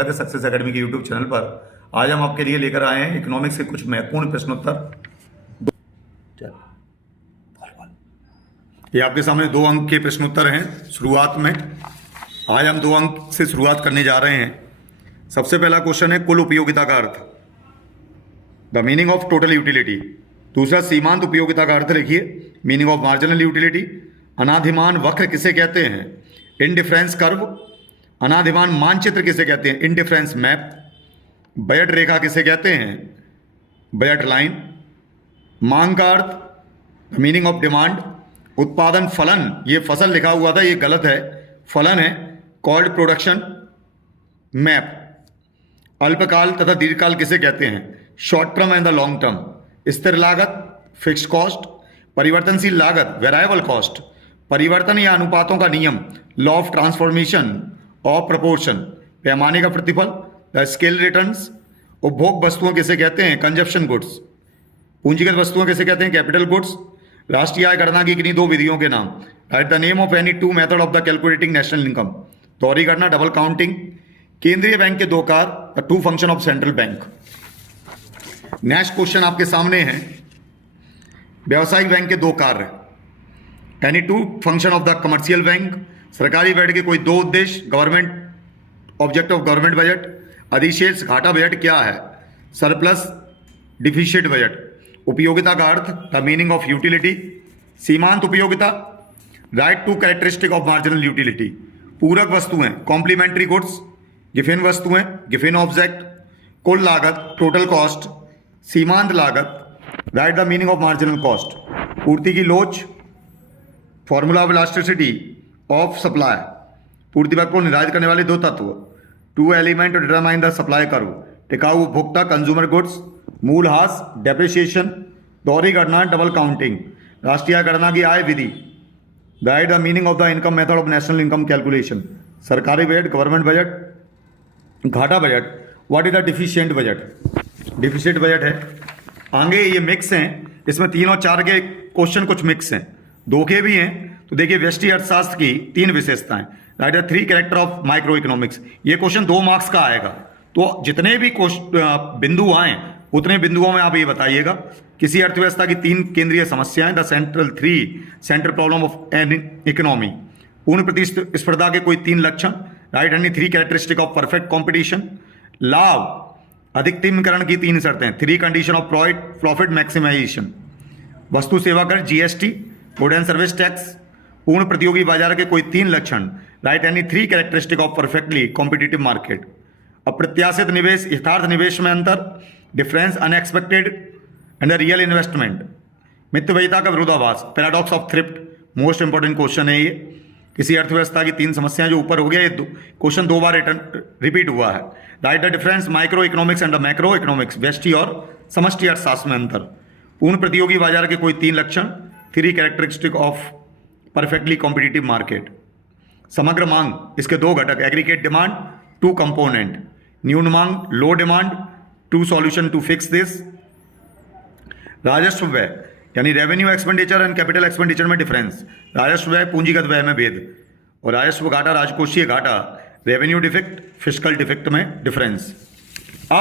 स्वागत है success academy के यूट्यूब चैनल पर। आज हम आपके लिए लेकर आए हैं इकोनॉमिक्स के कुछ महत्वपूर्ण प्रश्नोत्तर। ये आपके सामने 2 अंक के प्रश्नोत्तर हैं। शुरुआत में आज हम 2 अंक से शुरुआत करने जा रहे हैं। सबसे पहला क्वेश्चन है कुल उपयोगिता का अर्थ, the meaning of total utility. दूसरा सीमांत उपयोगिता का अर्थ लिखिए, मीनिंग ऑफ मार्जिनल यूटिलिटी। अनाधिमान वक्र किसे कहते हैं? Indifference curve. अनाधिमान मानचित्र किसे कहते हैं? Indifference map. बजट रेखा किसे कहते हैं? Budget line. मांग का अर्थ, द मीनिंग ऑफ डिमांड। उत्पादन फलन, ये फसल लिखा हुआ था, ये गलत है, फलन है, कॉल्ड प्रोडक्शन। मैप। अल्पकाल तथा दीर्घकाल किसे कहते हैं? Short term and the long term. स्थिर लागत, फिक्स्ड कॉस्ट। परिवर्तनशील लागत, वेरिएबल कॉस्ट। परिवर्तन या अनुपातों का नियम, law of transformation of proportion. पैमाने का प्रतिफल, द स्केल रिटर्न्स। उपभोग वस्तुओं किसे कहते हैं? Consumption goods. पूंजीगत वस्तुओं किसे कहते हैं? Capital goods. राष्ट्रीय आय गणना की किन्हीं 2 विधियों के नाम। Right the name of any 2 method of the calculating national income. दोहरी गणना, डबल काउंटिंग। केंद्रीय बैंक के 2 कार्य, the 2 function of central bank. Next question आपके सामने है, व्यावसायिक बैंक के 2 कार्य। Any 2 function of the commercial bank. सरकारी बजट के कोई 2 उद्देश्य, government object of government budget. अधिशेष घाटा बजट क्या है? Surplus deficit budget. उपयोगिता का अर्थ, द मीनिंग ऑफ यूटिलिटी। सीमांत उपयोगिता, write two characteristic of marginal utility. पूरक वस्तुएं, कॉम्प्लीमेंट्री गुड्स। गिफिन वस्तुएं, गिफिन ऑब्जेक्ट। कुल लागत, टोटल कॉस्ट। सीमांत लागत, write the meaning of marginal cost. पूर्ति की लोच, formula of elasticity of supply. पूर्ति वक्र को निर्धारित करने वाले 2 तत्व। 2 element to determine the supply curve. टिकाऊ उपभोक्ता, कंज्यूमर गुड्स। मूल्यह्रास, डेप्रिसिएशन। दोहरी गणना, डबल काउंटिंग। राष्ट्रीय गणना की आय विधि, write the meaning of the income method of national income calculation. सरकारी बजट, गवर्नमेंट बजट। घाटा budget, what is the deficient budget? Deficit budget है। आगे ये मिक्स हैं, इसमें 3 और 4 के क्वेश्चन कुछ मिक्स हैं, 2 के भी हैं। तो देखिए व्यष्टि अर्थशास्त्र की 3 विशेषताएं, right the 3 character of micro economics. ये क्वेश्चन 2 मार्क्स का आएगा। तो जितने भी बिंदु आए उतने बिंदुओं में आप ये बताइएगा। किसी अर्थव्यवस्था की 3 केंद्रीय समस्याएं, the central problem of an economy. पूर्ण प्रतिस्पर्धा के कोई 3 लक्षण, right any 3 characteristic of perfect competition. लाभ अधिकतमीकरण की 3 शर्तें, 3 कंडीशन ऑफ प्रॉफिट मैक्सिमाइजेशन। वस्तु सेवा कर, GST. Good and service tax. पूर्ण प्रतियोगी बाजार के कोई 3 लक्षण, right any 3 characteristic of perfectly competitive market. अप्रत्याशित निवेश, यथार्थ निवेश में अंतर। Difference unexpected and real investment. मितव्ययिता का विरोधाभास, paradox of thrift. Most important question है ये। किसी अर्थव्यवस्था की 3 समस्याएं, जो ऊपर हो गया, ये क्वेश्चन 2 बार रिपीट हुआ है। Right the difference micro economics and macro economics. व्यष्टि और समष्टि अर्थशास्त्र में अंतर। पूर्ण प्रतियोगी बाजार के कोई 3 लक्षण, 3 characteristic of perfectly competitive market. समग्र मांग, इसके 2 घटक, एग्रीगेट डिमांड, 2 कंपोनेंट। न्यून मांग, low demand, 2 solution to fix this. राजस्व व्यय, यानी revenue expenditure and capital expenditure में डिफरेंस। राजस्व व्यय, पूंजीगत व्यय में भेद। और राजस्व घाटा, राजकोषीय घाटा, रेवेन्यू डिफेक्ट, फिस्कल डिफेक्ट में डिफरेंस।